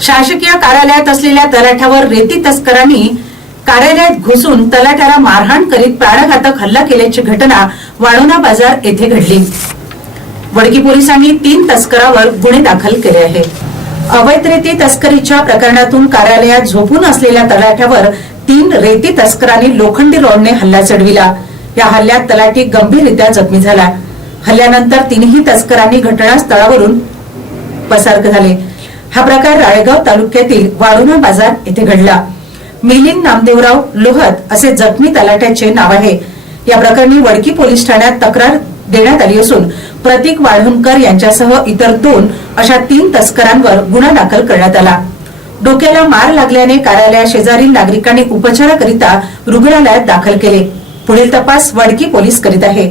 शासकीय कार्यालयात असलेल्या तलाठ्यावर रेती तस्करांनी कार्यालयात घुसून तलाठ्याला मारहाण करीत प्राणघातक हल्ला केल्याची घटना वाळोना बाजार येथे घडली। वडकी पोलिसांनी 3 तस्करांवर गुन्हे दाखल केले आहे। अवैध रेती तस्करीच्या प्रकरणातून कार्यालयात झोपून असलेल्या तलाठ्यावर 3 रेती तस्करांनी लोखंडी रॉडने हल्ला चढविला। या हल्ल्यात तलाठी गंभीररित्या जखमी झाला। हल्ल्यानंतर 3ही तस्करांनी घटनास्थळावरून पसार झाले। हा प्रकार राळेगाव तालुक्यातील वाळोना बाजार येथे घडला। मिलिंद नामदेवराव लोहत असे जखमी तलाठ्याचे नाव आहे। या प्रकरणी वडकी पोलीस ठाण्यात तक्रार देण्यात आली असून प्रतीक वाळहुणकर यांच्यासह इतर 2 अशा 3 तस्करांवर गुन्हा दाखल करण्यात आला। डोक्याला मार लागल्याने कार्यालयाशेजारील नागरिकांनी उपचाराकरिता रुग्णालयात दाखल केले। पुढील तपास वडकी पोलीस करीत आहे।